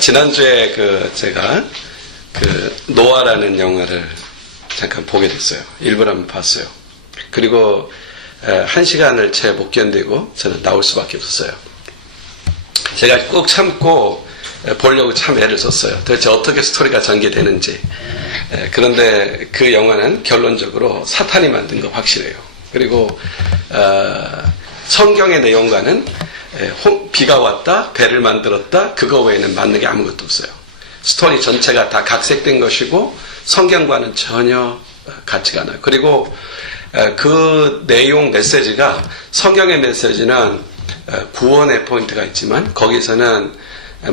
지난주에 제가 노아라는 영화를 잠깐 보게 됐어요. 일부러 한번 봤어요. 그리고 1시간을 채 못 견디고 저는 나올 수밖에 없었어요. 제가 꾹 참고 보려고 참 애를 썼어요. 도대체 어떻게 스토리가 전개되는지. 그런데 그 영화는 결론적으로 사탄이 만든 거 확실해요. 그리고 성경의 내용과는 비가 왔다, 배를 만들었다, 그거 외에는 맞는 게 아무것도 없어요. 스토리 전체가 다 각색된 것이고 성경과는 전혀 같지가 않아요. 그리고 그 내용 메시지가, 성경의 메시지는 구원의 포인트가 있지만 거기서는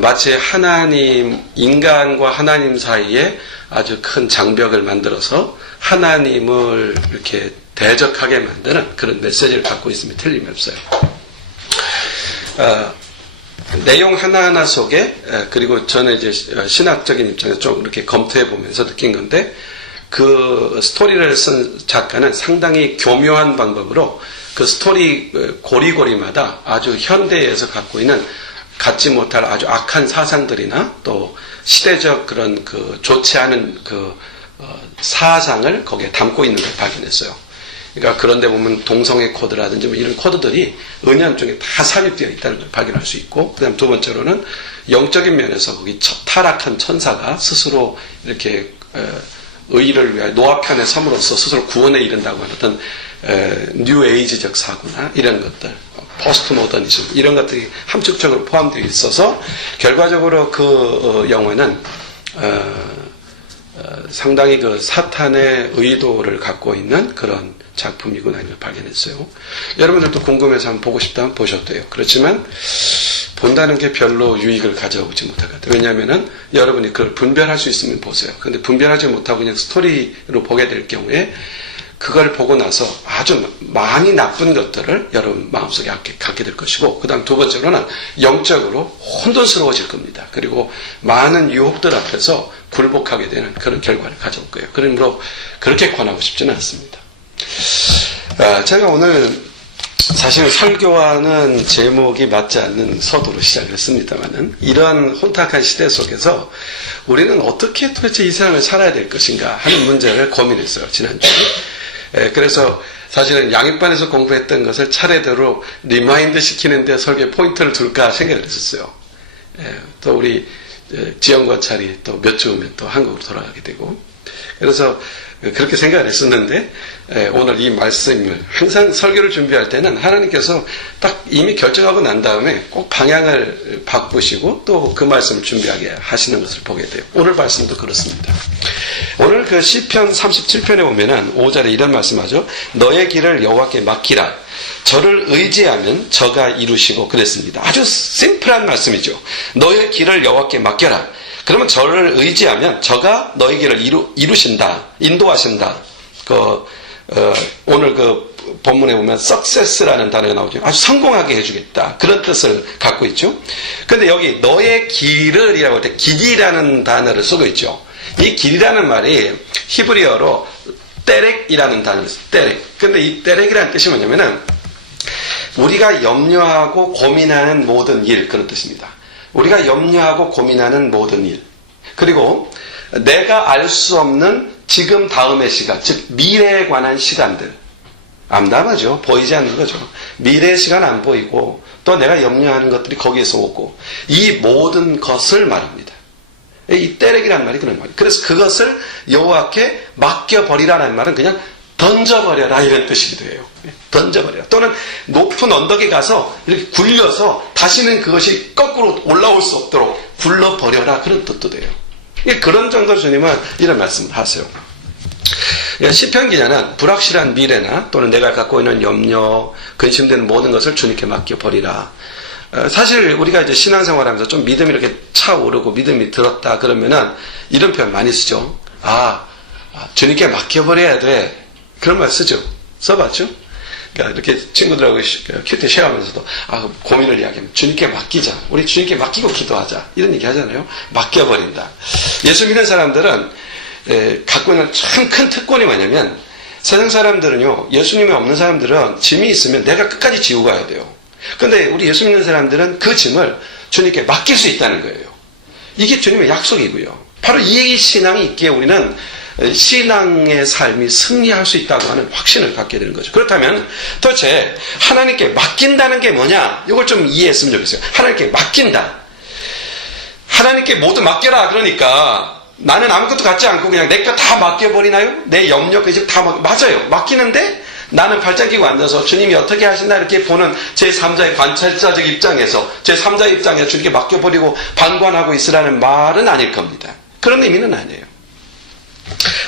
마치 하나님, 인간과 하나님 사이에 아주 큰 장벽을 만들어서 하나님을 이렇게 대적하게 만드는 그런 메시지를 갖고 있으면 틀림이 없어요. 내용 하나하나 속에, 그리고 저는 이제 신학적인 입장에서 좀 이렇게 검토해 보면서 느낀 건데, 그 스토리를 쓴 작가는 상당히 교묘한 방법으로 그 스토리 고리고리마다 아주 현대에서 갖고 있는 갖지 못할 아주 악한 사상들이나 또 시대적 그런 좋지 않은 사상을 거기에 담고 있는 걸 발견했어요. 그러니까 그런데 보면 동성애 코드라든지 뭐 이런 코드들이 은연중에 다 삽입되어 있다는 걸 발견할 수 있고, 그 다음 두 번째로는 영적인 면에서 거기 타락한 천사가 스스로 이렇게 의의를 위하여 노아편에 섬으로써 스스로 구원에 이른다고 하는 어떤 뉴에이지적 사고나 이런 것들, 포스트 모더니즘 이런 것들이 함축적으로 포함되어 있어서 결과적으로 그 영화는 상당히 사탄의 의도를 갖고 있는 그런 작품이구나 이걸 발견했어요. 여러분들도 궁금해서 한번 보고 싶다면 보셔도 돼요. 그렇지만 본다는 게 별로 유익을 가져오지 못할 것 같아요. 왜냐하면은 여러분이 그걸 분별할 수 있으면 보세요. 근데 분별하지 못하고 그냥 스토리로 보게 될 경우에 그걸 보고 나서 아주 많이 나쁜 것들을 여러분 마음속에 갖게 될 것이고, 그 다음 두 번째로는 영적으로 혼돈스러워질 겁니다. 그리고 많은 유혹들 앞에서 굴복하게 되는 그런 결과를 가져올 거예요. 그러므로 그렇게 권하고 싶지는 않습니다. 제가 오늘 사실은 설교와는 제목이 맞지 않는 서두로 시작을 했습니다만은, 이런 혼탁한 시대 속에서 우리는 어떻게 도대체 이 세상을 살아야 될 것인가 하는 문제를 고민했어요, 지난주에. 그래서 사실은 양육반에서 공부했던 것을 차례대로 리마인드 시키는데 설교에 포인트를 둘까 생각을 했었어요. 또 우리 지영관찰이 또 몇 주 후면 또 한국으로 돌아가게 되고, 그래서 그렇게 생각을 했었는데, 오늘 이 말씀을 항상 설교를 준비할 때는 하나님께서 딱 이미 결정하고 난 다음에 꼭 방향을 바꾸시고 또 그 말씀을 준비하게 하시는 것을 보게 돼요. 오늘 말씀도 그렇습니다. 오늘 시편 37편에 보면은 5절에 이런 말씀하죠. 너의 길을 여호와께 맡기라. 저를 의지하면 저가 이루시고, 그랬습니다. 아주 심플한 말씀이죠. 너의 길을 여호와께 맡겨라. 그러면 저를 의지하면 저가 너의 길을 이루신다, 인도하신다. 오늘 본문에 보면 success라는 단어가 나오죠. 아주 성공하게 해주겠다. 그런 뜻을 갖고 있죠. 근데 여기 너의 길을 이라고 할 때 길이라는 단어를 쓰고 있죠. 이 길이라는 말이 히브리어로 때렉이라는 단어가 있어요. 때렉. 근데 이 때렉이라는 뜻이 뭐냐면은 우리가 염려하고 고민하는 모든 일, 그런 뜻입니다. 우리가 염려하고 고민하는 모든 일, 그리고 내가 알 수 없는 지금 다음의 시간, 즉 미래에 관한 시간들, 암담하죠. 보이지 않는 거죠. 미래의 시간 안 보이고 또 내가 염려하는 것들이 거기에서 오고, 이 모든 것을 말합니다. 이 때렉이라는 말이 그런 말이에요. 그래서 그것을 여호와께 맡겨버리라는 말은 그냥 던져버려라 이런 뜻이기도 해요. 던져버려라. 또는 높은 언덕에 가서 이렇게 굴려서 다시는 그것이 거꾸로 올라올 수 없도록 굴러버려라, 그런 뜻도 돼요. 그런 정도 주님은 이런 말씀을 하세요. 시편 기자는 불확실한 미래나 또는 내가 갖고 있는 염려, 근심되는 모든 것을 주님께 맡겨버리라. 사실 우리가 이제 신앙생활하면서 좀 믿음이 이렇게 차오르고 믿음이 들었다 그러면은 이런 표현 많이 쓰죠. 주님께 맡겨버려야 돼. 그런 말 쓰죠. 써봤죠? 그러니까 이렇게 친구들하고 큐티 쉐어하면서도 고민을 이야기하면 주님께 맡기자. 우리 주님께 맡기고 기도하자. 이런 얘기 하잖아요. 맡겨버린다. 예수 믿는 사람들은 갖고 있는 참 큰 특권이 뭐냐면, 세상 사람들은요, 예수님이 없는 사람들은 짐이 있으면 내가 끝까지 지고 가야 돼요. 근데 우리 예수 믿는 사람들은 그 짐을 주님께 맡길 수 있다는 거예요. 이게 주님의 약속이고요. 바로 이 신앙이 있기에 우리는 신앙의 삶이 승리할 수 있다고 하는 확신을 갖게 되는 거죠. 그렇다면 도대체 하나님께 맡긴다는 게 뭐냐? 이걸 좀 이해했으면 좋겠어요. 하나님께 맡긴다. 하나님께 모두 맡겨라. 그러니까 나는 아무것도 갖지 않고 그냥 내 거 다 맡겨버리나요? 내 염려, 이제 다 맞아요. 맡기는데 나는 발장 끼고 앉아서 주님이 어떻게 하신다 이렇게 보는 제3자의 관찰자적 입장에서 제3자의 입장에서 주님께 맡겨버리고 방관하고 있으라는 말은 아닐 겁니다. 그런 의미는 아니에요.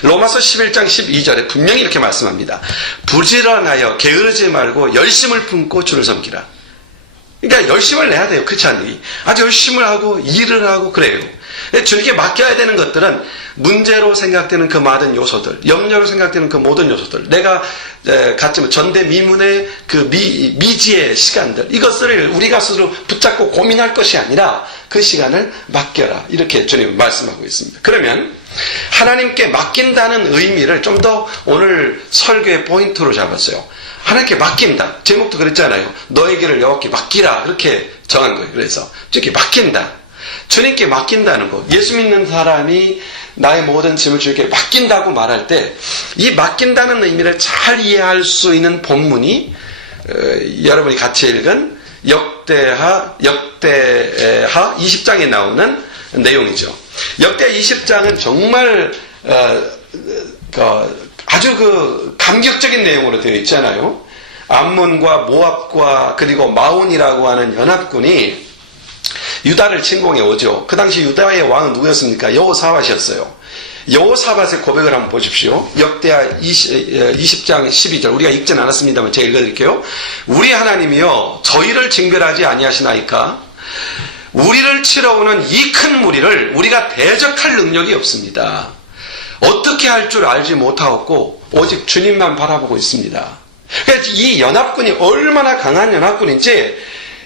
로마서 11장 12절에 분명히 이렇게 말씀합니다. 부지런하여 게으르지 말고 열심을 품고 주를 섬기라. 그러니까 열심을 내야 돼요. 그렇지 않니? 아주 열심을 하고 일을 하고 그래요. 주님께 맡겨야 되는 것들은 문제로 생각되는 그 많은 요소들, 염려로 생각되는 그 모든 요소들, 내가 갖지 전대미문의 그 미지의 시간들, 이것을 우리가 스스로 붙잡고 고민할 것이 아니라 그 시간을 맡겨라. 이렇게 주님 말씀하고 있습니다. 그러면 하나님께 맡긴다는 의미를 좀 더 오늘 설교의 포인트로 잡았어요. 하나님께 맡긴다. 제목도 그랬잖아요. 너의 길을 여호와께 맡기라. 그렇게 정한 거예요. 그래서 주님께 맡긴다. 주님께 맡긴다는 것. 예수 믿는 사람이 나의 모든 짐을 주님께 맡긴다고 말할 때 이 맡긴다는 의미를 잘 이해할 수 있는 본문이 여러분이 같이 읽은 역대하 20장에 나오는 내용이죠. 역대하 20장은 정말 아주 감격적인 내용으로 되어 있잖아요. 암몬과 모압과 그리고 마온이라고 하는 연합군이 유다를 침공해 오죠. 그 당시 유다의 왕은 누구였습니까? 여호사밧이었어요. 여호사밧의 고백을 한번 보십시오. 역대하 20장 12절 우리가 읽진 않았습니다만 제가 읽어드릴게요. 우리 하나님이여 저희를 징별하지 아니하시나이까? 우리를 치러 오는 이 큰 무리를 우리가 대적할 능력이 없습니다. 어떻게 할 줄 알지 못하고 오직 주님만 바라보고 있습니다. 그래서 이 연합군이 얼마나 강한 연합군인지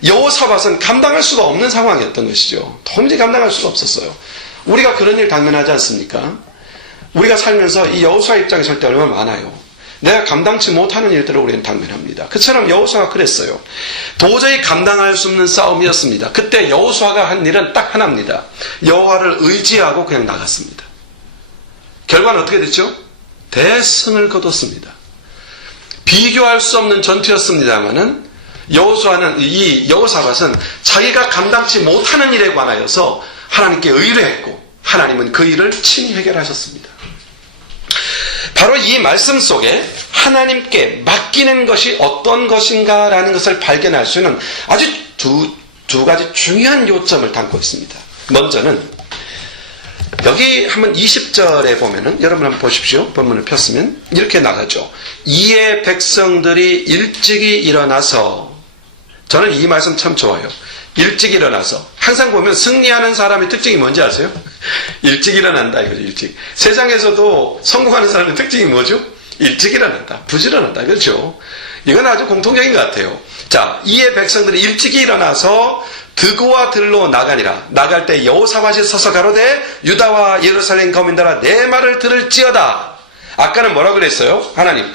여호사밧은 감당할 수가 없는 상황이었던 것이죠. 도무지 감당할 수가 없었어요. 우리가 그런 일 당면하지 않습니까? 우리가 살면서 이 여호수아 입장에 설 때 얼마나 많아요. 내가 감당치 못하는 일들을 우리는 당면합니다. 그처럼 여호수아가 그랬어요. 도저히 감당할 수 없는 싸움이었습니다. 그때 여호수아가 한 일은 딱 하나입니다. 여호와를 의지하고 그냥 나갔습니다. 결과는 어떻게 됐죠? 대승을 거뒀습니다. 비교할 수 없는 전투였습니다마는 여호사밧은 자기가 감당치 못하는 일에 관하여서 하나님께 의뢰했고 하나님은 그 일을 친히 해결하셨습니다. 바로 이 말씀 속에 하나님께 맡기는 것이 어떤 것인가라는 것을 발견할 수 있는 아주 두 가지 중요한 요점을 담고 있습니다. 먼저는 여기 한번 20절에 보면은 여러분 한번 보십시오. 본문을 폈으면 이렇게 나가죠. 이에 백성들이 일찍이 일어나서, 저는 이 말씀 참 좋아요. 일찍 일어나서. 항상 보면 승리하는 사람의 특징이 뭔지 아세요? 일찍 일어난다 이거죠. 일찍. 세상에서도 성공하는 사람의 특징이 뭐죠? 일찍 일어난다. 부지런하다. 그렇죠? 이건 아주 공통적인 것 같아요. 자, 이에 백성들이 일찍이 일어나서 드고와 들로 나가니라. 나갈 때 여호사밧이 서서 가로되 유다와 예루살렘 거민들아 내 말을 들을지어다. 아까는 뭐라고 그랬어요? 하나님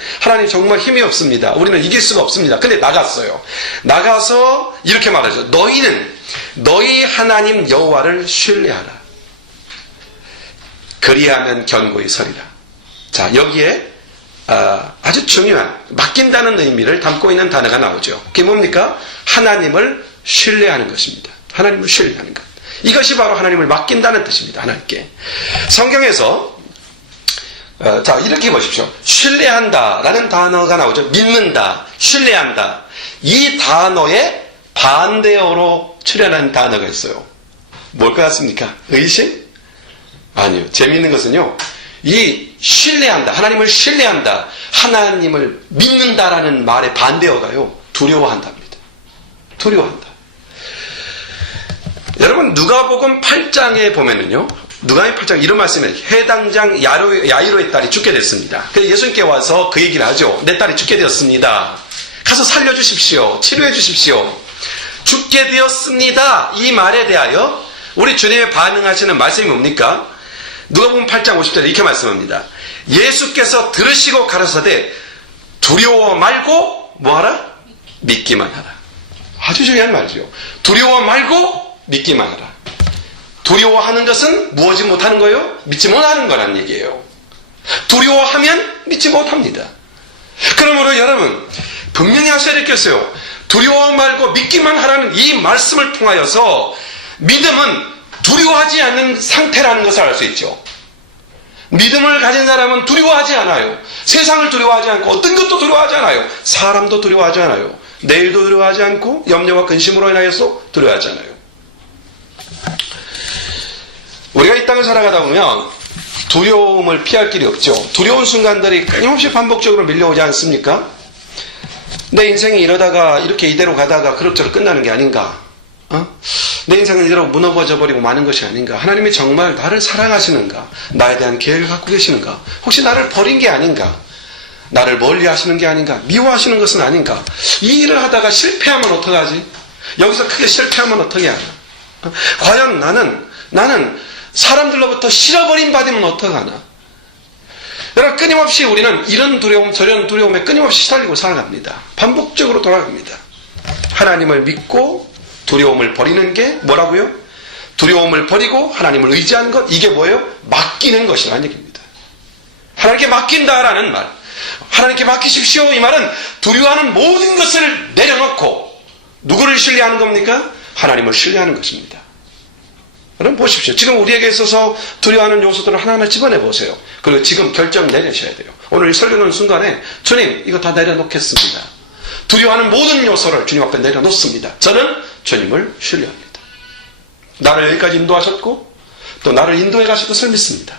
정말 힘이 없습니다. 우리는 이길 수가 없습니다. 근데 나갔어요. 나가서 이렇게 말하죠. 너희는 너희 하나님 여호와를 신뢰하라. 그리하면 견고히 서리라. 자, 여기에 아주 중요한 맡긴다는 의미를 담고 있는 단어가 나오죠. 그게 뭡니까? 하나님을 신뢰하는 것입니다. 하나님을 신뢰하는 것. 이것이 바로 하나님을 맡긴다는 뜻입니다. 하나님께. 성경에서 자, 이렇게 보십시오. 신뢰한다라는 단어가 나오죠. 믿는다, 신뢰한다. 이 단어의 반대어로 출현한 단어가 있어요. 뭘 것 같습니까? 의심? 아니요. 재미있는 것은요. 이 신뢰한다, 하나님을 신뢰한다, 하나님을 믿는다라는 말의 반대어가요. 두려워한답니다. 두려워한다. 여러분 누가복음 8장에 보면은요. 누가복음 8장 이런 말씀이에요. 해당장 야이로의 딸이 죽게 됐습니다. 그래서 예수님께 와서 그 얘기를 하죠. 내 딸이 죽게 되었습니다. 가서 살려주십시오. 치료해 주십시오. 죽게 되었습니다. 이 말에 대하여 우리 주님의 반응하시는 말씀이 뭡니까? 누가복음 8장 50절에 이렇게 말씀합니다. 예수께서 들으시고 가라사대 두려워 말고 뭐하라? 믿기만 하라. 아주 중요한 말이죠. 두려워 말고 믿기만 하라. 두려워하는 것은 무엇이 못하는 거예요? 믿지 못하는 거란 얘기예요. 두려워하면 믿지 못합니다. 그러므로 여러분 분명히 하셔야 되겠어요. 두려워 말고 믿기만 하라는 이 말씀을 통하여서 믿음은 두려워하지 않는 상태라는 것을 알 수 있죠. 믿음을 가진 사람은 두려워하지 않아요. 세상을 두려워하지 않고 어떤 것도 두려워하지 않아요. 사람도 두려워하지 않아요. 내일도 두려워하지 않고 염려와 근심으로 인하여서 두려워하지 않아요. 우리가 이 땅을 살아가다 보면 두려움을 피할 길이 없죠. 두려운 순간들이 끊임없이 반복적으로 밀려오지 않습니까? 내 인생이 이러다가 이렇게 이대로 가다가 그럭저럭 끝나는 게 아닌가? 내 인생은 이대로 무너져 버리고 마는 것이 아닌가? 하나님이 정말 나를 사랑하시는가? 나에 대한 계획을 갖고 계시는가? 혹시 나를 버린 게 아닌가? 나를 멀리 하시는 게 아닌가? 미워하시는 것은 아닌가? 이 일을 하다가 실패하면 어떡하지? 여기서 크게 실패하면 어떻게 하나? 과연 나는 사람들로부터 싫어버림 받으면 어떡하나? 여러분 끊임없이 우리는 이런 두려움 저런 두려움에 끊임없이 시달리고 살아갑니다. 반복적으로 돌아갑니다. 하나님을 믿고 두려움을 버리는 게 뭐라고요? 두려움을 버리고 하나님을 의지하는 것, 이게 뭐예요? 맡기는 것이라는 얘기입니다. 하나님께 맡긴다라는 말, 하나님께 맡기십시오 이 말은 두려워하는 모든 것을 내려놓고 누구를 신뢰하는 겁니까? 하나님을 신뢰하는 것입니다. 여러분 보십시오. 지금 우리에게 있어서 두려워하는 요소들을 하나하나 집어내 보세요. 그리고 지금 결정 내리셔야 돼요. 오늘 이 설교하는 순간에 주님 이거 다 내려놓겠습니다. 두려워하는 모든 요소를 주님 앞에 내려놓습니다. 저는 주님을 신뢰합니다. 나를 여기까지 인도하셨고 또 나를 인도해 가실 것을 믿습니다.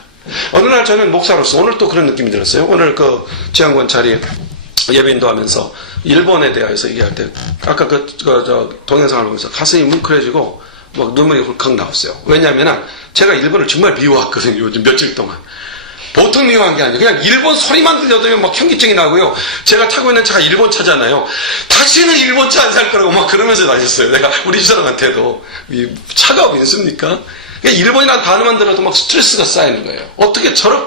어느 날 저는 목사로서 오늘 또 그런 느낌이 들었어요. 오늘 그 지향권찰이 예배 인도하면서 일본에 대해서 얘기할 때 아까 저 동영상을 보면서 가슴이 뭉클해지고 막 눈물이 훌컥 나왔어요. 왜냐하면 제가 일본을 정말 미워했거든요. 요즘 며칠 동안. 보통 미워한 게 아니에요. 그냥 일본 소리만 들려도 막 현기증이 나고요. 제가 타고 있는 차가 일본 차잖아요. 다시는 일본 차 안 살 거라고 막 그러면서 다녔어요. 내가 우리 집사람한테도 차가 왜 있습니까? 일본이라는 단어만 들어도 막 스트레스가 쌓이는 거예요. 어떻게 저럴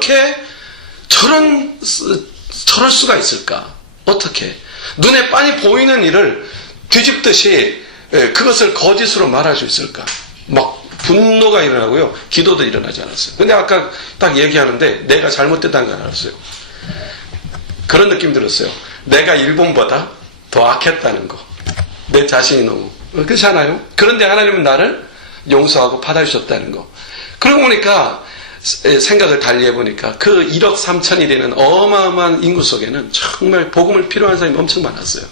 수가 있을까? 어떻게? 눈에 빤히 보이는 일을 뒤집듯이 그것을 거짓으로 말할 수 있을까? 막 분노가 일어나고요. 기도도 일어나지 않았어요. 근데 아까 딱 얘기하는데 내가 잘못됐다는 걸 알았어요. 그런 느낌 들었어요. 내가 일본보다 더 악했다는 거. 내 자신이 너무. 그렇지 않아요? 그런데 하나님은 나를 용서하고 받아주셨다는 거. 그러고 보니까 생각을 달리 해보니까 그 1억 3천이 되는 어마어마한 인구 속에는 정말 복음을 필요한 사람이 엄청 많았어요.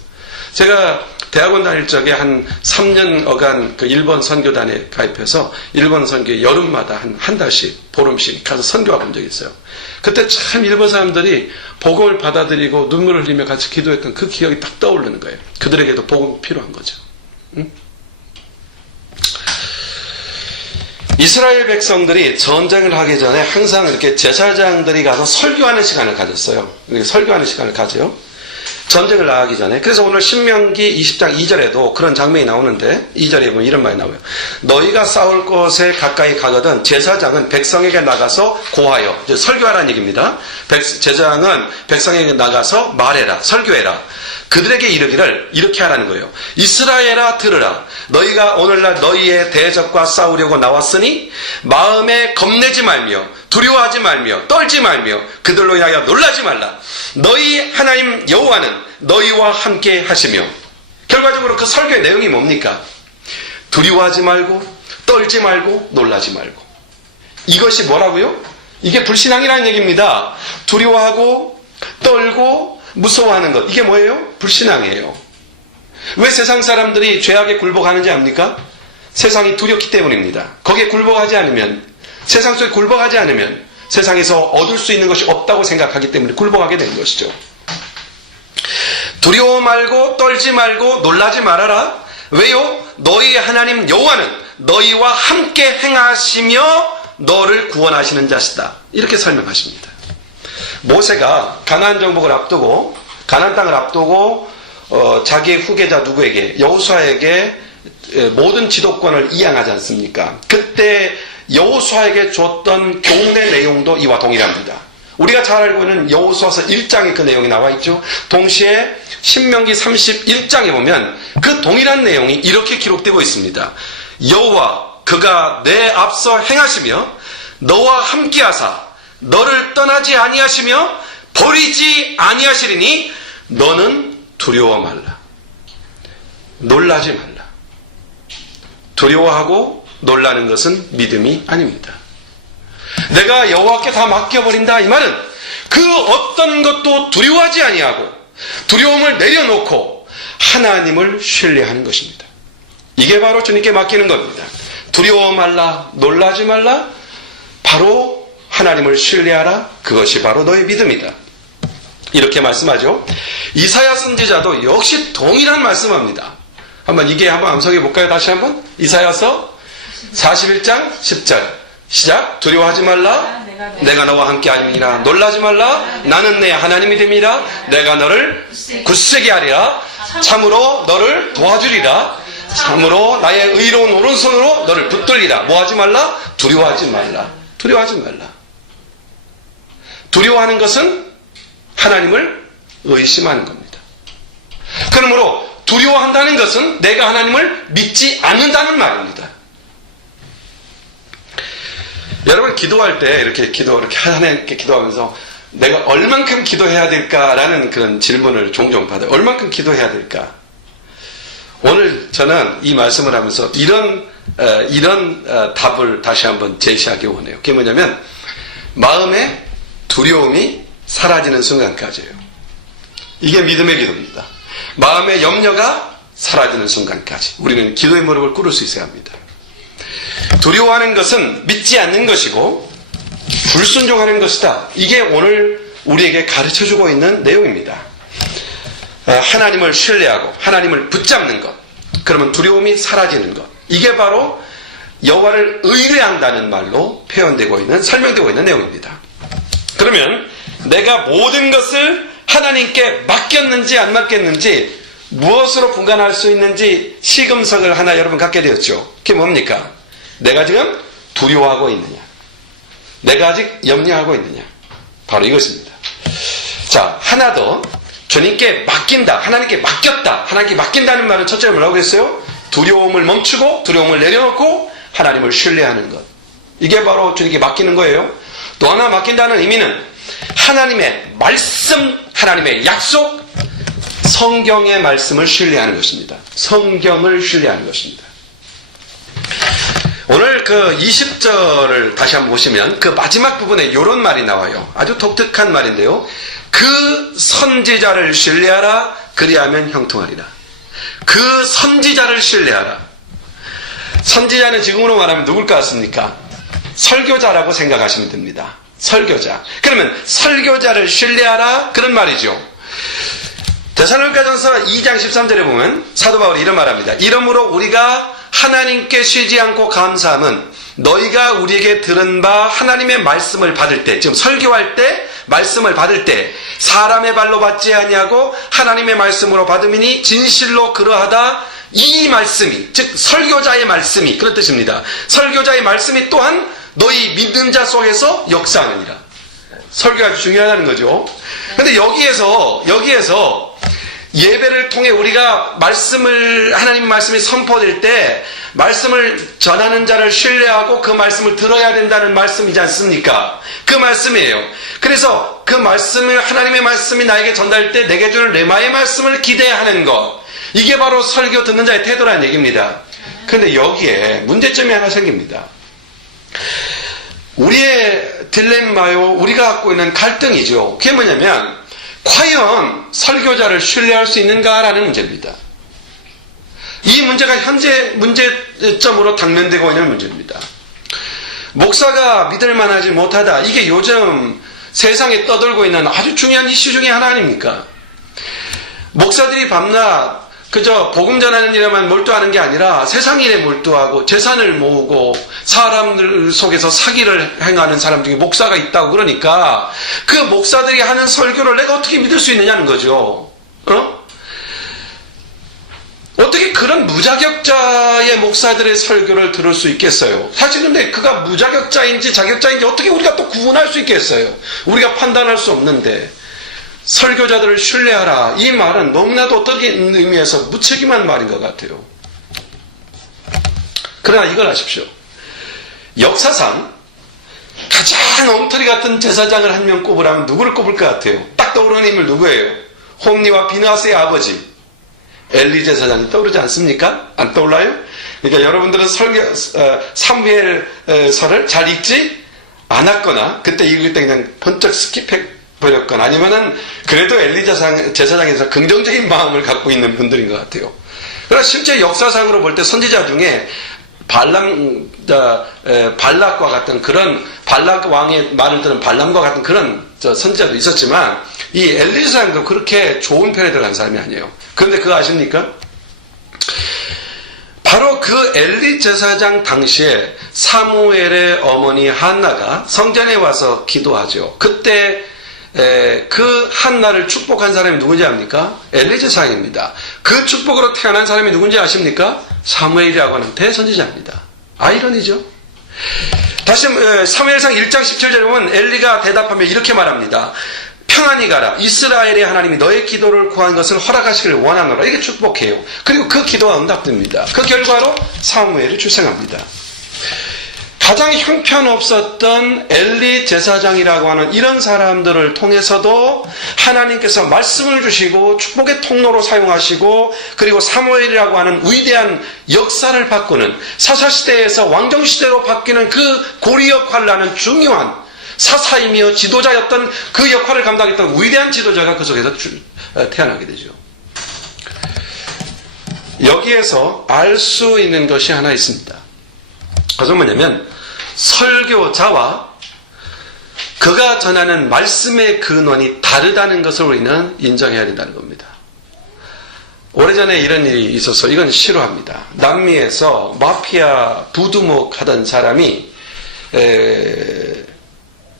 제가 대학원 다닐 적에 한 3년여간 그 일본 선교단에 가입해서 일본 선교에 여름마다 한 달씩 보름씩 가서 선교해 본 적이 있어요. 그때 참 일본 사람들이 복음을 받아들이고 눈물을 흘리며 같이 기도했던 그 기억이 딱 떠오르는 거예요. 그들에게도 복음이 필요한 거죠. 응? 이스라엘 백성들이 전쟁을 하기 전에 항상 이렇게 제사장들이 가서 설교하는 시간을 가졌어요. 설교하는 시간을 가져요. 전쟁을 나가기 전에. 그래서 오늘 신명기 20장 2절에도 그런 장면이 나오는데 2절에 보면 이런 말이 나와요. 너희가 싸울 곳에 가까이 가거든 제사장은 백성에게 나가서 고하여, 설교하라는 얘기입니다. 제사장은 백성에게 나가서 말해라, 설교해라. 그들에게 이르기를 이렇게 하라는 거예요. 이스라엘아 들으라. 너희가 오늘날 너희의 대적과 싸우려고 나왔으니 마음에 겁내지 말며 두려워하지 말며 떨지 말며 그들로 인하여 놀라지 말라. 너희 하나님 여호와는 너희와 함께 하시며. 결과적으로 그 설교의 내용이 뭡니까? 두려워하지 말고 떨지 말고 놀라지 말고. 이것이 뭐라고요? 이게 불신앙이라는 얘기입니다. 두려워하고 떨고 무서워하는 것, 이게 뭐예요? 불신앙이에요. 왜 세상 사람들이 죄악에 굴복하는지 압니까? 세상이 두렵기 때문입니다. 거기에 굴복하지 않으면, 세상 속에 굴복하지 않으면 세상에서 얻을 수 있는 것이 없다고 생각하기 때문에 굴복하게 되는 것이죠. 두려워 말고 떨지 말고 놀라지 말아라. 왜요? 너희 하나님 여호와는 너희와 함께 행하시며 너를 구원하시는 자시다. 이렇게 설명하십니다. 모세가 가나안 정복을 앞두고, 가나안 땅을 앞두고 자기의 후계자 누구에게? 여호수아에게 모든 지도권을 이양하지 않습니까? 그때 여호수아에게 줬던 교훈의 내용도 이와 동일합니다. 우리가 잘 알고 있는 여호수아서 1장에 그 내용이 나와 있죠. 동시에 신명기 31장에 보면 그 동일한 내용이 이렇게 기록되고 있습니다. 여호와 그가 내 앞서 행하시며 너와 함께하사 너를 떠나지 아니하시며 버리지 아니하시리니 너는 두려워 말라. 놀라지 말라. 두려워하고 놀라는 것은 믿음이 아닙니다. 내가 여호와께 다 맡겨버린다 이 말은 그 어떤 것도 두려워하지 아니하고 두려움을 내려놓고 하나님을 신뢰하는 것입니다. 이게 바로 주님께 맡기는 겁니다. 두려워 말라, 놀라지 말라, 바로 하나님을 신뢰하라. 그것이 바로 너의 믿음이다. 이렇게 말씀하죠. 이사야 선지자도 역시 동일한 말씀합니다. 한번 암송해 볼까요? 다시 한번. 이사야서 41장 10절 시작. 두려워하지 말라. 내가 너와 함께 하리라. 놀라지 말라. 나는 내 하나님이 됨이라. 내가 너를 굳세게 하리라. 참으로 너를 도와주리라. 참으로 나의 의로운 오른손으로 너를 붙들리라. 뭐하지 말라? 두려워하지 말라. 두려워하지 말라. 두려워하는 것은 하나님을 의심하는 겁니다. 그러므로 두려워한다는 것은 내가 하나님을 믿지 않는다는 말입니다. 여러분 기도할 때 이렇게 하나님께 기도하면서 내가 얼만큼 기도해야 될까라는 그런 질문을 종종 받아요. 얼만큼 기도해야 될까? 오늘 저는 이 말씀을 하면서 이런 답을 다시 한번 제시하기 원해요. 그게 뭐냐면 마음의 두려움이 사라지는 순간까지예요. 이게 믿음의 기도입니다. 마음의 염려가 사라지는 순간까지 우리는 기도의 무릎을 꿇을 수 있어야 합니다. 두려워하는 것은 믿지 않는 것이고 불순종하는 것이다. 이게 오늘 우리에게 가르쳐주고 있는 내용입니다. 하나님을 신뢰하고 하나님을 붙잡는 것, 그러면 두려움이 사라지는 것, 이게 바로 여호와를 의뢰한다는 말로 표현되고 있는, 설명되고 있는 내용입니다. 그러면 내가 모든 것을 하나님께 맡겼는지 안 맡겼는지, 무엇으로 분간할 수 있는지 시금석을 하나 여러분 갖게 되었죠. 그게 뭡니까? 내가 지금 두려워하고 있느냐, 내가 아직 염려하고 있느냐, 바로 이것입니다. 자, 하나 더, 주님께 맡긴다, 하나님께 맡겼다. 하나님께 맡긴다는 말은 첫째로 뭐라고 그랬어요? 두려움을 멈추고 두려움을 내려놓고 하나님을 신뢰하는 것, 이게 바로 주님께 맡기는 거예요. 또 하나 맡긴다는 의미는 하나님의 말씀, 하나님의 약속, 성경의 말씀을 신뢰하는 것입니다. 성경을 신뢰하는 것입니다. 오늘 그 20절을 다시 한번 보시면 그 마지막 부분에 이런 말이 나와요. 아주 독특한 말인데요. 그 선지자를 신뢰하라. 그리하면 형통하리라. 그 선지자를 신뢰하라. 선지자는 지금으로 말하면 누굴 것 같습니까? 설교자라고 생각하시면 됩니다. 설교자. 그러면 설교자를 신뢰하라, 그런 말이죠. 데살로니가전서 2장 13절에 보면 사도 바울이 이런 말합니다. 이러므로 우리가 하나님께 쉬지 않고 감사함은 너희가 우리에게 들은 바 하나님의 말씀을 받을 때, 지금 설교할 때 말씀을 받을 때 사람의 발로 받지 아니하고 하나님의 말씀으로 받음이니 진실로 그러하다. 이 말씀이, 즉 설교자의 말씀이, 그런 뜻입니다. 설교자의 말씀이 또한 너희 믿는 자 속에서 역사하느니라. 설교가 아주 중요하다는 거죠. 근데 여기에서 예배를 통해 우리가 하나님 말씀이 선포될 때 말씀을 전하는 자를 신뢰하고 그 말씀을 들어야 된다는 말씀이지 않습니까? 그 말씀이에요. 그래서 그 말씀을, 하나님의 말씀이 나에게 전달될 때 내게 주는 레마의 말씀을 기대하는 것, 이게 바로 설교 듣는 자의 태도라는 얘기입니다. 그런데 여기에 문제점이 하나 생깁니다. 우리의 딜레마요, 우리가 갖고 있는 갈등이죠. 그게 뭐냐면 과연 설교자를 신뢰할 수 있는가라는 문제입니다. 이 문제가 현재 문제점으로 당면되고 있는 문제입니다. 목사가 믿을 만하지 못하다, 이게 요즘 세상에 떠돌고 있는 아주 중요한 이슈 중에 하나 아닙니까? 목사들이 밤낮 그저 복음 전하는 일에만 몰두하는 게 아니라 세상 일에 몰두하고 재산을 모으고 사람들 속에서 사기를 행하는 사람 중에 목사가 있다고. 그러니까 그 목사들이 하는 설교를 내가 어떻게 믿을 수 있느냐는 거죠. 어떻게 그런 무자격자의 목사들의 설교를 들을 수 있겠어요? 사실 근데 그가 무자격자인지 자격자인지 어떻게 우리가 또 구분할 수 있겠어요? 우리가 판단할 수 없는데, 설교자들을 신뢰하라, 이 말은 너무나도 어떤 의미에서 무책임한 말인 것 같아요. 그러나 이걸 아십시오. 역사상 가장 엉터리 같은 제사장을 한 명 꼽으라면 누구를 꼽을 것 같아요? 딱 떠오르는 인물 누구예요? 홈니와 비나스의 아버지 엘리 제사장이 떠오르지 않습니까? 안 떠올라요? 그러니까 여러분들은 사무엘서를 잘 읽지 않았거나 그때 읽을 때 그냥 번쩍 스킵해버렸거나 아니면은 그래도 엘리 제사장에서 긍정적인 마음을 갖고 있는 분들인 것 같아요. 그러나 실제 역사상으로 볼 때 선지자 중에 발락과 같은 그런 발락 왕의 말을 들은 발람과 같은 그런 선지자도 있었지만 이 엘리 제사장도 그렇게 좋은 편에 한 사람이 아니에요. 그런데 그거 아십니까? 바로 그 엘리 제사장 당시에 사무엘의 어머니 한나가 성전에 와서 기도하죠. 그때 그 한나를 축복한 사람이 누군지 압니까? 엘리 제사장입니다. 그 축복으로 태어난 사람이 누군지 아십니까? 사무엘이라고 하는 대선지자입니다. 아이러니죠. 다시 사무엘상 1장 17절에 보면 엘리가 대답하며 이렇게 말합니다. 평안히 가라. 이스라엘의 하나님이 너의 기도를 구한 것을 허락하시기를 원하노라. 이렇게 축복해요. 그리고 그 기도가 응답됩니다. 그 결과로 사무엘이 출생합니다. 가장 형편없었던 엘리 제사장이라고 하는 이런 사람들을 통해서도 하나님께서 말씀을 주시고 축복의 통로로 사용하시고 그리고 사무엘이라고 하는 위대한 역사를 바꾸는 사사시대에서 왕정시대로 바뀌는 그 고리 역할을 하는 중요한 사사이며 지도자였던 그 역할을 감당했던 위대한 지도자가 그 속에서 태어나게 되죠. 여기에서 알 수 있는 것이 하나 있습니다. 그것은 뭐냐면 설교자와 그가 전하는 말씀의 근원이 다르다는 것을 우리는 인정해야 된다는 겁니다. 오래전에 이런 일이 있어서 이건 싫어합니다. 남미에서 마피아 부두목 하던 사람이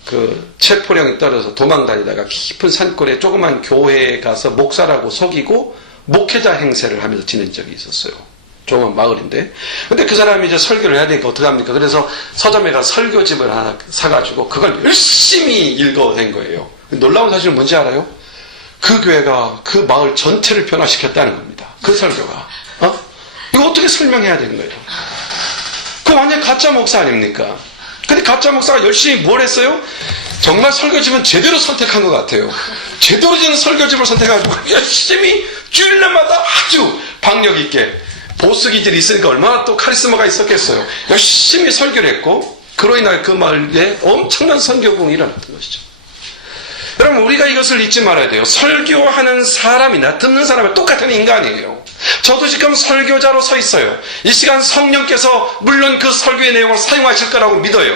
그 체포령이 떨어져서 도망다니다가 깊은 산골에 조그만 교회에 가서 목사라고 속이고 목회자 행세를 하면서 지낸 적이 있었어요. 조그만 마을인데. 근데 그 사람이 이제 설교를 해야 되니까 어떡합니까? 그래서 서점에 가서 설교집을 하나 사가지고 그걸 열심히 읽어낸 거예요. 놀라운 사실은 뭔지 알아요? 그 교회가 그 마을 전체를 변화시켰다는 겁니다. 그 설교가. 이거 어떻게 설명해야 되는 거예요? 그 완전 가짜 목사 아닙니까? 근데 가짜 목사가 열심히 뭘 했어요? 정말 설교집은 제대로 선택한 것 같아요. 제대로 된 설교집을 선택해가지고 열심히 주일날마다 아주 박력 있게 보스 기질이 있으니까 얼마나 또 카리스마가 있었겠어요. 열심히 설교를 했고 그로 인하여 그 마을에 엄청난 선교부흥이 일어났던 것이죠. 여러분 우리가 이것을 잊지 말아야 돼요. 설교하는 사람이나 듣는 사람은 똑같은 인간이에요. 저도 지금 설교자로 서 있어요. 이 시간 성령께서 물론 그 설교의 내용을 사용하실 거라고 믿어요.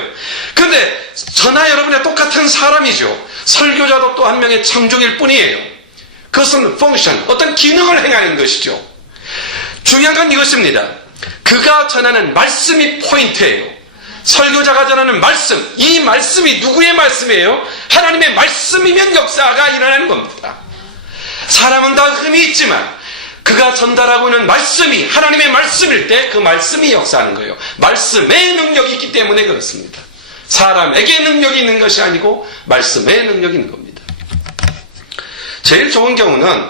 그런데 저나 여러분의 똑같은 사람이죠. 설교자도 또 한 명의 창조일 뿐이에요. 그것은 펑션, 어떤 기능을 행하는 것이죠. 중요한 건 이것입니다. 그가 전하는 말씀이 포인트예요. 설교자가 전하는 말씀, 이 말씀이 누구의 말씀이에요? 하나님의 말씀이면 역사가 일어나는 겁니다. 사람은 다 흠이 있지만 그가 전달하고 있는 말씀이 하나님의 말씀일 때 그 말씀이 역사하는 거예요. 말씀의 능력이 있기 때문에 그렇습니다. 사람에게 능력이 있는 것이 아니고 말씀의 능력이 있는 겁니다. 제일 좋은 경우는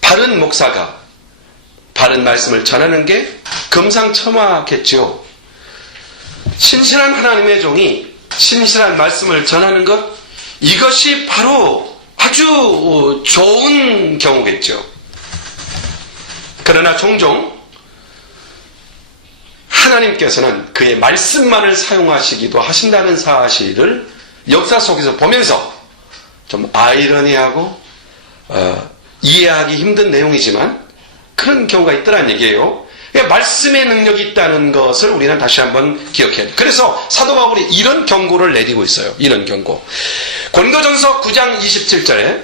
바른 목사가 바른 말씀을 전하는 게 금상첨화겠죠. 신실한 하나님의 종이 신실한 말씀을 전하는 것, 이것이 바로 아주 좋은 경우겠죠. 그러나 종종 하나님께서는 그의 말씀만을 사용하시기도 하신다는 사실을 역사 속에서 보면서 좀 아이러니하고 이해하기 힘든 내용이지만 그런 경우가 있더란 얘기예요. 말씀의 능력이 있다는 것을 우리는 다시 한번 기억해야 돼요. 그래서 사도 바울이 이런 경고를 내리고 있어요. 이런 경고. 고린도전서 9장 27절에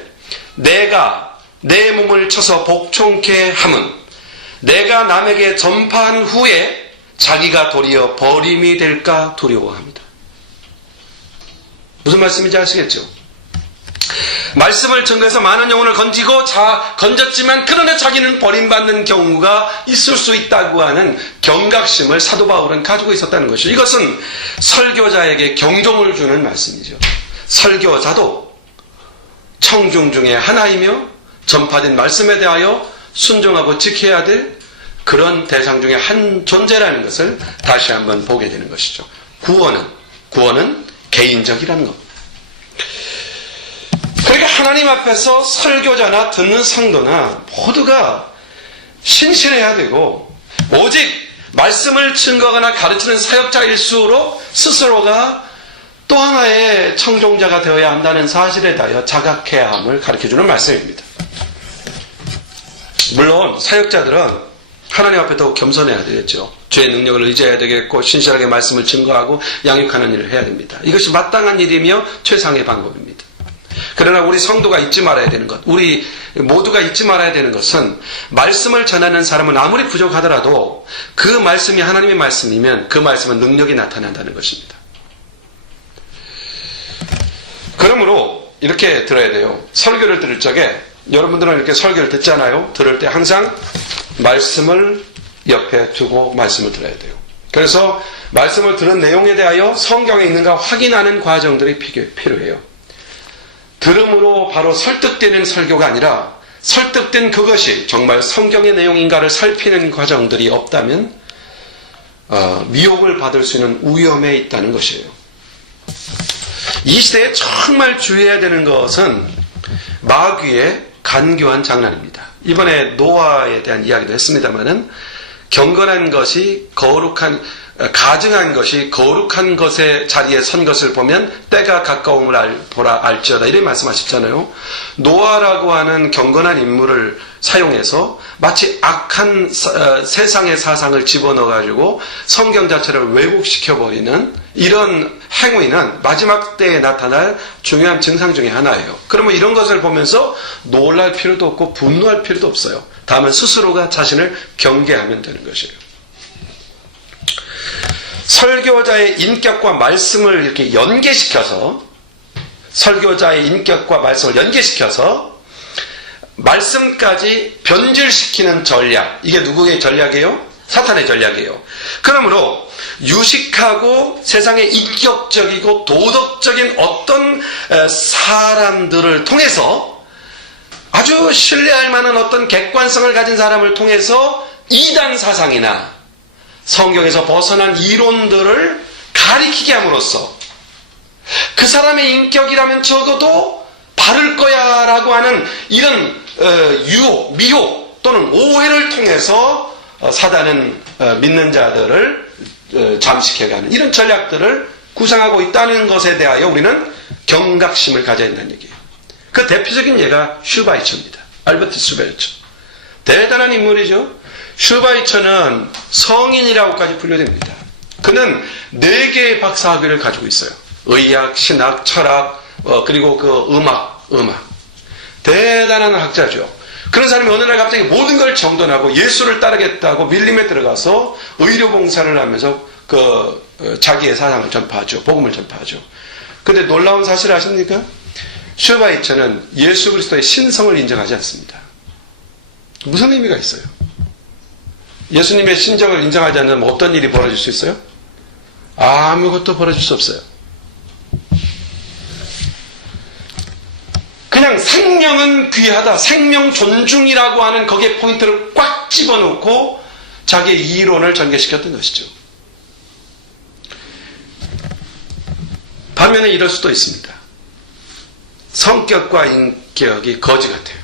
내가 내 몸을 쳐서 복종케 함은 내가 남에게 전파한 후에 자기가 도리어 버림이 될까 두려워합니다. 무슨 말씀인지 아시겠죠? 말씀을 증거해서 많은 영혼을 건졌지만 그러나 자기는 버림받는 경우가 있을 수 있다고 하는 경각심을 사도 바울은 가지고 있었다는 것이죠. 이것은 설교자에게 경종을 주는 말씀이죠. 설교자도 청중 중에 하나이며 전파된 말씀에 대하여 순종하고 지켜야 될 그런 대상 중에 한 존재라는 것을 다시 한번 보게 되는 것이죠. 구원은 개인적이라는 겁니다. 그러니까 하나님 앞에서 설교자나 듣는 성도나 모두가 신실해야 되고, 오직 말씀을 증거하거나 가르치는 사역자일수록 스스로가 또 하나의 청종자가 되어야 한다는 사실에 대하여 자각해야 함을 가르쳐주는 말씀입니다. 물론 사역자들은 하나님 앞에 더욱 겸손해야 되겠죠. 죄의 능력을 의지해야 되겠고, 신실하게 말씀을 증거하고 양육하는 일을 해야 됩니다. 이것이 마땅한 일이며 최상의 방법입니다. 그러나 우리 성도가 잊지 말아야 되는 것, 우리 모두가 잊지 말아야 되는 것은, 말씀을 전하는 사람은 아무리 부족하더라도 그 말씀이 하나님의 말씀이면 그 말씀은 능력이 나타난다는 것입니다. 그러므로 이렇게 들어야 돼요. 설교를 들을 적에, 여러분들은 이렇게 설교를 듣잖아요. 들을 때 항상 말씀을 옆에 두고 말씀을 들어야 돼요. 그래서 말씀을 들은 내용에 대하여 성경에 있는가 확인하는 과정들이 필요해요. 들음으로 바로 설득되는 설교가 아니라, 설득된 그것이 정말 성경의 내용인가를 살피는 과정들이 없다면 미혹을 받을 수 있는 위험에 있다는 것이에요. 이 시대에 정말 주의해야 되는 것은 마귀의 간교한 장난입니다. 이번에 노아에 대한 이야기도 했습니다마는, 경건한 것이 가증한 것이 거룩한 것의 자리에 선 것을 보면 때가 가까움을 보라 알지어다, 이렇게 말씀하셨잖아요. 노아라고 하는 경건한 인물을 사용해서 마치 악한 세상의 사상을 집어넣어가지고 성경 자체를 왜곡시켜버리는 이런 행위는 마지막 때에 나타날 중요한 증상 중에 하나예요. 그러면 이런 것을 보면서 놀랄 필요도 없고 분노할 필요도 없어요. 다만 스스로가 자신을 경계하면 되는 것이에요. 설교자의 인격과 말씀을 이렇게 연계시켜서, 설교자의 인격과 말씀을 연계시켜서 말씀까지 변질시키는 전략, 이게 누구의 전략이에요? 사탄의 전략이에요. 그러므로 유식하고 세상에 인격적이고 도덕적인 어떤 사람들을 통해서, 아주 신뢰할 만한 어떤 객관성을 가진 사람을 통해서 이단 사상이나 성경에서 벗어난 이론들을 가리키게 함으로써 그 사람의 인격이라면 적어도 바를 거야 라고 하는 이런 유혹, 미혹 또는 오해를 통해서 사단은 믿는 자들을 잠식해가는 이런 전략들을 구상하고 있다는 것에 대하여 우리는 경각심을 가져야 한다는 얘기예요. 그 대표적인 예가 슈바이처입니다. 알버트 슈바이처. 대단한 인물이죠. 슈바이처는 성인이라고까지 분류됩니다. 그는 4개의 박사학위를 가지고 있어요. 의학, 신학, 철학, 그리고 그 음악. 대단한 학자죠. 그런 사람이 어느 날 갑자기 모든 걸 정돈하고 예수를 따르겠다고 밀림에 들어가서 의료봉사를 하면서 자기의 사상을 전파하죠. 복음을 전파하죠. 근데 놀라운 사실 아십니까? 슈바이처는 예수 그리스도의 신성을 인정하지 않습니다. 무슨 의미가 있어요? 예수님의 신정을 인정하지 않으면 어떤 일이 벌어질 수 있어요? 아무것도 벌어질 수 없어요. 그냥 생명은 귀하다, 생명 존중이라고 하는 거기에 포인트를 꽉 집어넣고 자기의 이론을 전개시켰던 것이죠. 반면에 이럴 수도 있습니다. 성격과 인격이 거지 같아요.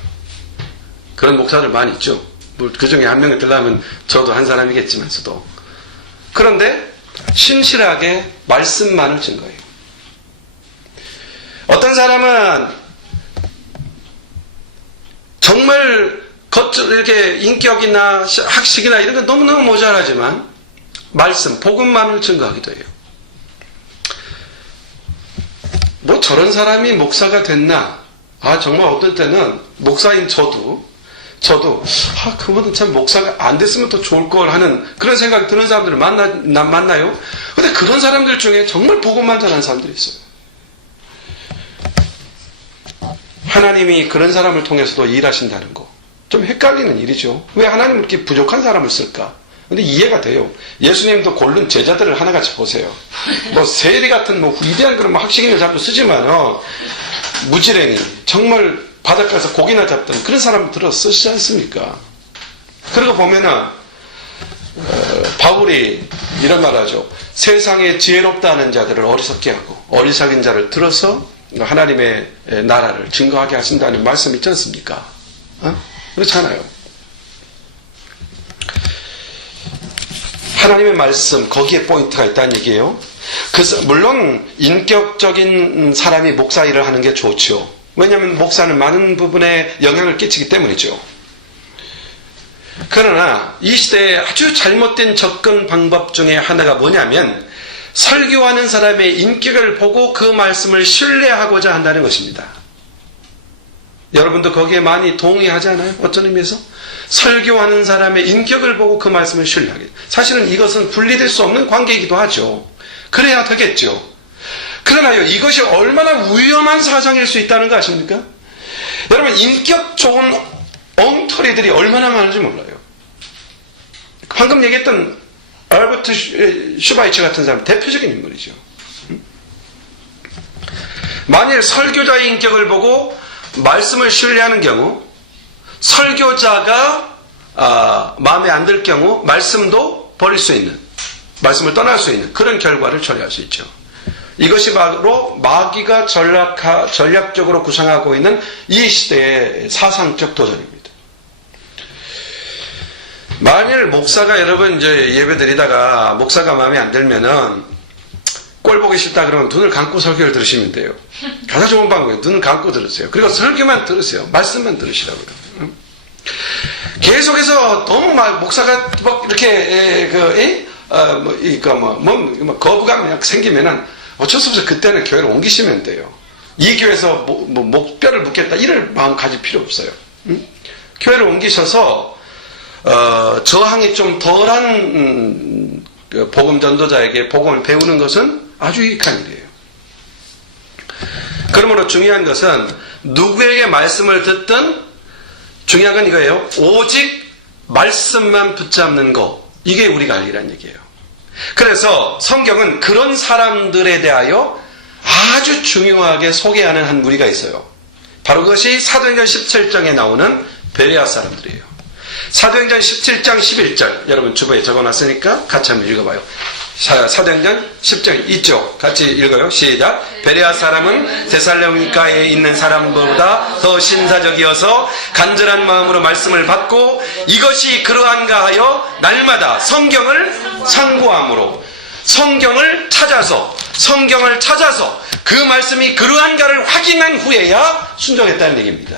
그런 목사들 많이 있죠. 그 중에 한 명이 들라면 저도 한 사람이겠지만서도. 그런데 신실하게 말씀만을 증거해요. 어떤 사람은 정말 이렇게 인격이나 학식이나 이런 게 너무너무 모자라지만 말씀, 복음만을 증거하기도 해요. 뭐 저런 사람이 목사가 됐나? 정말 어떤 때는 목사인 저도 그분은 참 목사가 안 됐으면 더 좋을 걸 하는 그런 생각이 드는 사람들을 만나요? 근데 그런 사람들 중에 정말 복음만 전하는 사람들이 있어요. 하나님이 그런 사람을 통해서도 일하신다는 거. 좀 헷갈리는 일이죠. 왜 하나님은 이렇게 부족한 사람을 쓸까? 근데 이해가 돼요. 예수님도 고른 제자들을 하나같이 보세요. 세리 같은 위대한 그런 학식인을 자꾸 쓰지만, 무지랭이, 정말 바닷가에서 고기나 잡던 그런 사람들을 쓰시지 않습니까? 그러고 보면은, 바울이 이런 말 하죠. 세상에 지혜롭다 하는 자들을 어리석게 하고 어리석은 자를 들어서 하나님의 나라를 증거하게 하신다는 말씀 있지 않습니까? 그렇잖아요. 하나님의 말씀, 거기에 포인트가 있다는 얘기예요. 그래서 물론 인격적인 사람이 목사 일을 하는 게 좋죠. 왜냐하면 목사는 많은 부분에 영향을 끼치기 때문이죠. 그러나 이 시대에 아주 잘못된 접근 방법 중에 하나가 뭐냐면 설교하는 사람의 인격을 보고 그 말씀을 신뢰하고자 한다는 것입니다. 여러분도 거기에 많이 동의하지 않아요? 어떤 의미에서? 설교하는 사람의 인격을 보고 그 말씀을 신뢰하게. 사실은 이것은 분리될 수 없는 관계이기도 하죠. 그래야 되겠죠. 그러나요, 이것이 얼마나 위험한 사상일 수 있다는 거 아십니까? 여러분, 인격 좋은 엉터리들이 얼마나 많은지 몰라요. 방금 얘기했던 알버트 슈바이처 같은 사람 대표적인 인물이죠. 만일 설교자의 인격을 보고 말씀을 신뢰하는 경우, 설교자가 마음에 안 들 경우 말씀도 버릴 수 있는, 말씀을 떠날 수 있는 그런 결과를 초래할 수 있죠. 이것이 바로 마귀가 전략적으로 구상하고 있는 이 시대의 사상적 도전입니다. 만일 목사가 여러분 이제 예배 드리다가 목사가 마음에 안 들면은 꼴 보기 싫다 그러면 눈을 감고 설교를 들으시면 돼요. 가장 좋은 방법이에요. 눈을 감고 들으세요. 그리고 설교만 들으세요. 말씀만 들으시라고요. 계속해서 너무 막 목사가 막 이렇게 거부감이 생기면은 어쩔 수 없어 그때는 교회를 옮기시면 돼요. 이 교회에서 목뼈를 묻겠다 이럴 마음 가질 필요 없어요. 교회를 옮기셔서 저항이 좀 덜한 복음 전도자에게 복음을 배우는 것은 아주 유익한 일이에요. 그러므로 중요한 것은 누구에게 말씀을 듣든 중요한 건 이거예요. 오직 말씀만 붙잡는 거. 이게 우리가 할 일이란 얘기예요. 그래서 성경은 그런 사람들에 대하여 아주 중요하게 소개하는 한 무리가 있어요. 바로 그것이 사도행전 17장에 나오는 베레아 사람들이에요. 사도행전 17장 11절 여러분 주보에 적어놨으니까 같이 한번 읽어봐요. 사도행전 10장 이쪽 같이 읽어요. 시작. 베레아 사람은 데살로니가에 있는 사람보다 더 신사적이어서 간절한 마음으로 말씀을 받고 이것이 그러한가 하여 날마다 성경을 상고함으로 성경을 찾아서 그 말씀이 그러한가를 확인한 후에야 순종했다는 얘기입니다.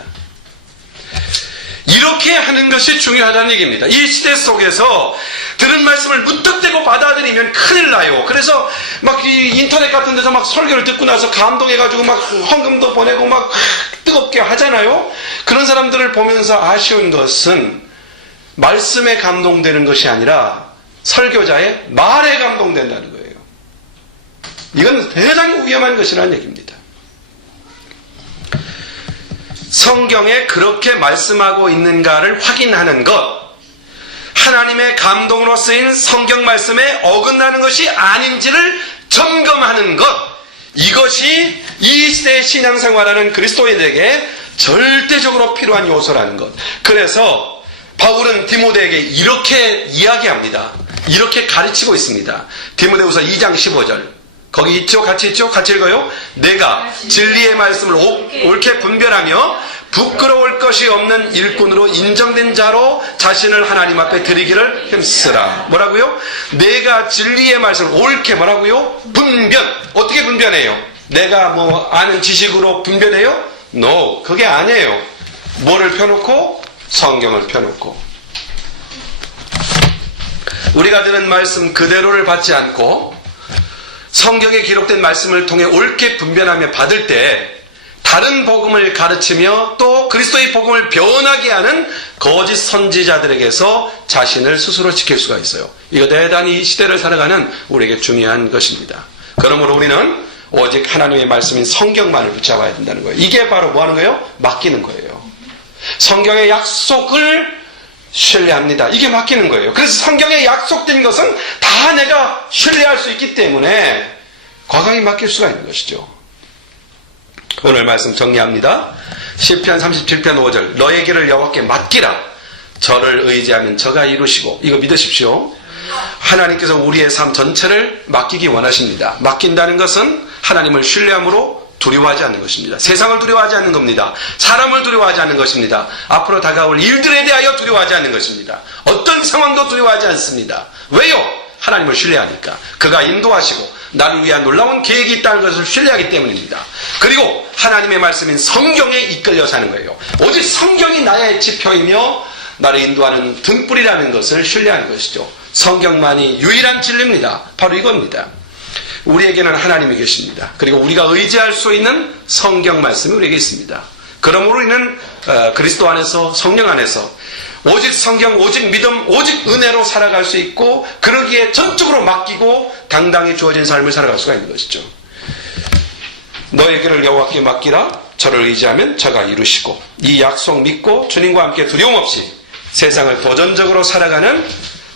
이렇게 하는 것이 중요하다는 얘기입니다. 이 시대 속에서 들은 말씀을 무턱대고 받아들이면 큰일 나요. 그래서 막 이 인터넷 같은 데서 막 설교를 듣고 나서 감동해가지고 막 헌금도 보내고 막 뜨겁게 하잖아요. 그런 사람들을 보면서 아쉬운 것은 말씀에 감동되는 것이 아니라 설교자의 말에 감동된다는 거예요. 이건 대단히 위험한 것이라는 얘기입니다. 성경에 그렇게 말씀하고 있는가를 확인하는 것, 하나님의 감동으로 쓰인 성경 말씀에 어긋나는 것이 아닌지를 점검하는 것, 이것이 이 시대의 신앙생활하는 그리스도인에게 절대적으로 필요한 요소라는 것. 그래서 바울은 디모데에게 이렇게 이야기합니다. 이렇게 가르치고 있습니다. 디모데후서 2장 15절 거기 있죠? 같이 있죠? 같이 읽어요. 내가 진리의 말씀을 옳게 분별하며 부끄러울 것이 없는 일꾼으로 인정된 자로 자신을 하나님 앞에 드리기를 힘쓰라. 뭐라고요? 내가 진리의 말씀을 옳게 뭐라고요? 분변. 어떻게 분변해요? 내가 뭐 아는 지식으로 분변해요? No, 그게 아니에요. 뭐를 펴놓고? 성경을 펴놓고. 우리가 들은 말씀 그대로를 받지 않고 성경에 기록된 말씀을 통해 옳게 분별하며 받을 때 다른 복음을 가르치며 또 그리스도의 복음을 변하게 하는 거짓 선지자들에게서 자신을 스스로 지킬 수가 있어요. 이거 대단히 이 시대를 살아가는 우리에게 중요한 것입니다. 그러므로 우리는 오직 하나님의 말씀인 성경만을 붙잡아야 된다는 거예요. 이게 바로 뭐 하는 거예요? 맡기는 거예요. 성경의 약속을 신뢰합니다. 이게 맡기는 거예요. 그래서 성경에 약속된 것은 다 내가 신뢰할 수 있기 때문에 과감히 맡길 수가 있는 것이죠. 오늘 말씀 정리합니다. 시편 37편 5절 너의 길을 여호와께 맡기라. 저를 의지하면 저가 이루시고 이거 믿으십시오. 하나님께서 우리의 삶 전체를 맡기기 원하십니다. 맡긴다는 것은 하나님을 신뢰함으로 두려워하지 않는 것입니다. 세상을 두려워하지 않는 겁니다. 사람을 두려워하지 않는 것입니다. 앞으로 다가올 일들에 대하여 두려워하지 않는 것입니다. 어떤 상황도 두려워하지 않습니다. 왜요? 하나님을 신뢰하니까. 그가 인도하시고 나를 위한 놀라운 계획이 있다는 것을 신뢰하기 때문입니다. 그리고 하나님의 말씀인 성경에 이끌려 사는 거예요. 오직 성경이 나의 지표이며 나를 인도하는 등불이라는 것을 신뢰하는 것이죠. 성경만이 유일한 진리입니다. 바로 이겁니다. 우리에게는 하나님이 계십니다. 그리고 우리가 의지할 수 있는 성경 말씀이 우리에게 있습니다. 그러므로 우리는 그리스도 안에서, 성령 안에서 오직 성경, 오직 믿음, 오직 은혜로 살아갈 수 있고 그러기에 전적으로 맡기고 당당히 주어진 삶을 살아갈 수가 있는 것이죠. 너의 길을 여호와께 맡기라. 저를 의지하면 저가 이루시고, 이 약속 믿고 주님과 함께 두려움 없이 세상을 도전적으로 살아가는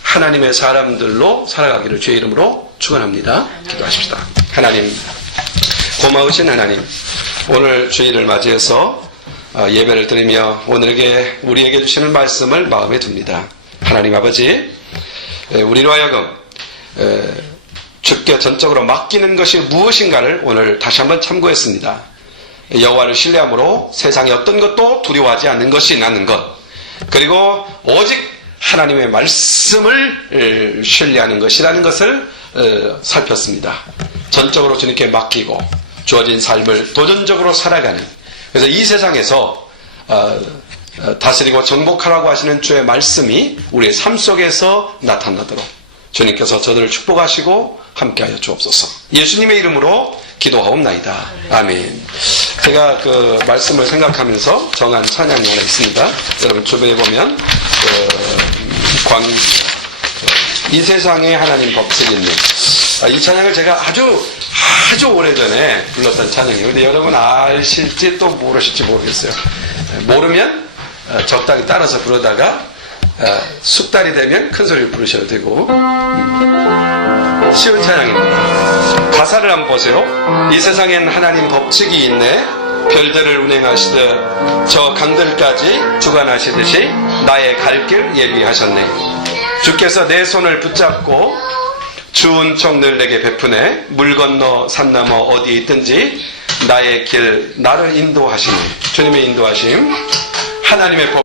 하나님의 사람들로 살아가기를 주의 이름으로 축원합니다. 기도하십시다. 하나님, 고마우신 하나님, 오늘 주일을 맞이해서 예배를 드리며 오늘에게 우리에게 주시는 말씀을 마음에 둡니다. 하나님 아버지, 우리로 하여금 주께 전적으로 맡기는 것이 무엇인가를 오늘 다시 한번 참고했습니다. 여호와를 신뢰함으로 세상의 어떤 것도 두려워하지 않는 것이 나는 것, 그리고 오직 하나님의 말씀을 신뢰하는 것이라는 것을 살폈습니다. 전적으로 주님께 맡기고 주어진 삶을 도전적으로 살아가는, 그래서 이 세상에서 다스리고 정복하라고 하시는 주의 말씀이 우리의 삶 속에서 나타나도록 주님께서 저들을 축복하시고 함께하여 주옵소서. 예수님의 이름으로 기도하옵나이다. 아멘. 제가 그 말씀을 생각하면서 정한 찬양이 하나 있습니다. 여러분 주변에 보면 이 세상에 하나님 법칙있는, 이 찬양을 제가 아주 오래전에 불렀던 찬양이에요. 근데 여러분 아실지 또 모르실지 모르겠어요. 모르면 적당히 따라서 부르다가 숙달이 되면 큰 소리를 부르셔도 되고, 쉬운 찬양입니다. 가사를 한번 보세요. 이 세상엔 하나님 법칙이 있네. 별들을 운행하시듯 저 강들까지 주관하시듯이 나의 갈 길 예비하셨네. 주께서 내 손을 붙잡고 주운 총 늘 내게 베푸네. 물 건너 산 너머 어디 있든지 나의 길 나를 인도하시네. 주님의 인도하심, 하나님의 법